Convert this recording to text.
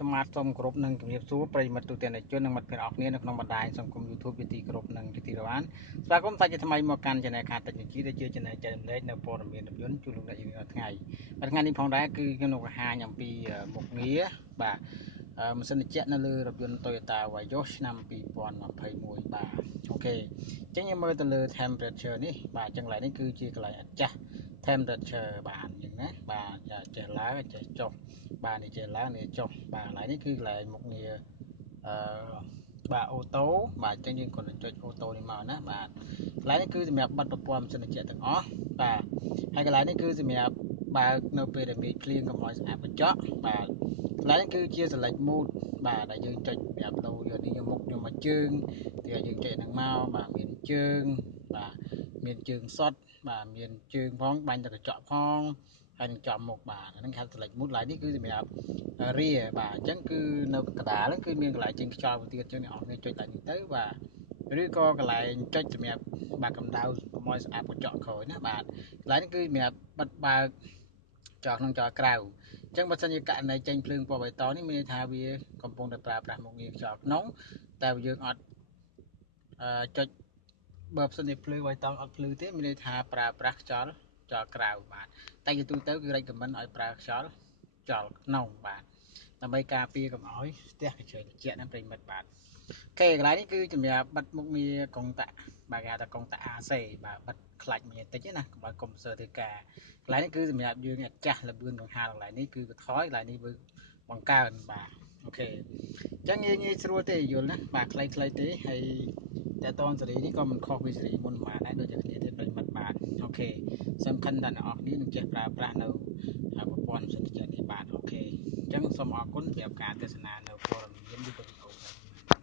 สมาร์ทสมกรุบหนึ่งกับยิบซูปริมาตุเตียนในจุดหนึ่งมันเป็นออกนี้ในขนมบันไดสังคมยูทูบยุติกรุบหนึ่งยุติระวันสมาคมไทยจะทำไมมากันจะในการตัดจีได้เจอจะในใจเล็กในโปรเมียนยนต์จุลุงได้ยังไงไงปัจจุบันนี้พองได้คือขนมหาอย่างปีหมกเงี้ยบ่ามันสนิทเจนั่นเลยรถยนต์โตโยต้าวายอชนำปีปอนมาเพย์มวยบ่าโอเคจังยังมือตะเลยเทมเปอร์เชอร์นี่บ่าจังไรนี่คือจีกไรจ้ะเทมเปอร์เชอร์บ่าอย่างนี้บ่าจะเจล้าจะจบbà này chơi lá này chọc bà lạiនេះគឺកន្លែងមុខងារបាទអូតូបាទចឹងយើងគាត់ចុចអូតូនេះមកណាបាទកន្លែងនេះគឺសម្រាប់ប័ណ្ណប្រព័ន្ធផ្សេងៗទាំងអស់បាទហើយកន្លែងនេះគឺសម្រាប់បើកនៅពេលដែលមេឃភ្លៀងកុំឲ្យស្អាតកញ្ចក់បាទកន្លែងនេះគឺជា select mode បាទដែលយើងចុចប្រាប់ដូរយកនេះយកមុខយកមកជើងទីឲ្យយើងចុចហ្នឹងមកបាទមានជើងបាទមានជើងសុតបាទមានជើងផងបាញ់ទៅកញ្ចក់ផងហើយនឹងចំមុខបាទហ្នឹងគេហៅ select mode ឡើយនេះគឺសម្រាប់រាបាទអញ្ចឹងគឺនៅកណ្ដាលហ្នឹងគឺមានកន្លែងចេញខ្យល់ទៅទៀតអញ្ចឹងអ្នកនរគ្នាចុចតែនេះទៅបាទឬក៏កន្លែងចុចសម្រាប់បាទកម្ដៅកុំឲ្យស្អាតកញ្ចក់ក្រោយណាបាទកន្លែងនេះគឺសម្រាប់បិទបើកចោលក្នុងចោលក្រៅអញ្ចឹងបើសិនជាករណីចេញភ្លើងពណ៌បៃតងនេះមានន័យថាវាកំពុងតែប្រើប្រាស់មុខងារខ្យល់ក្នុងតែយើងអត់ចុចបើសិនជាភ្លើងបៃតងអត់ភ្លឺទេមានន័យថាប្រើប្រាស់ខ្យល់ចោលក្រៅបាទតែជាទូទៅគឺរេចខមមិនឲ្យប្រើខ្យល់ចោលក្នុងបាទដើម្បីការពារកុំឲ្យស្ទះកញ្ចក់ត្រជាក់នឹងប្រិមិត្តបាទអូខេកន្លែងនេះគឺជំរាបបិទមុខងារកុងតាក់បាទគេហៅថាកុងតាក់ AC បាទបិទខ្លាច់មួយតិចណាកុំឲ្យកុំព្យូទ័រធ្វើការកន្លែងនេះគឺសម្រាប់យើងចាស់លបឿនកង្ហារកន្លែងនេះគឺវាថយកន្លែងនេះវាបង្កើនបាទអូខេអញ្ចឹងងាយស្រួលទេយល់ណាបាទខ្លីៗទេហើយតែតនសេរីនេះក៏មិនខុសពីសេរីមុនប៉ុន្មានដែរដូចតែគ្នាទេប្រិមិត្តបាទអូខេសំខាន់តែអ្នកនរគ្នានឹងចេះប្រើប្រាស់នៅប្រព័ន្ធផ្សេងៗនេះបាទអូខេអញ្ចឹងសូមអរគុណសម្រាប់ការទស្សនានៅ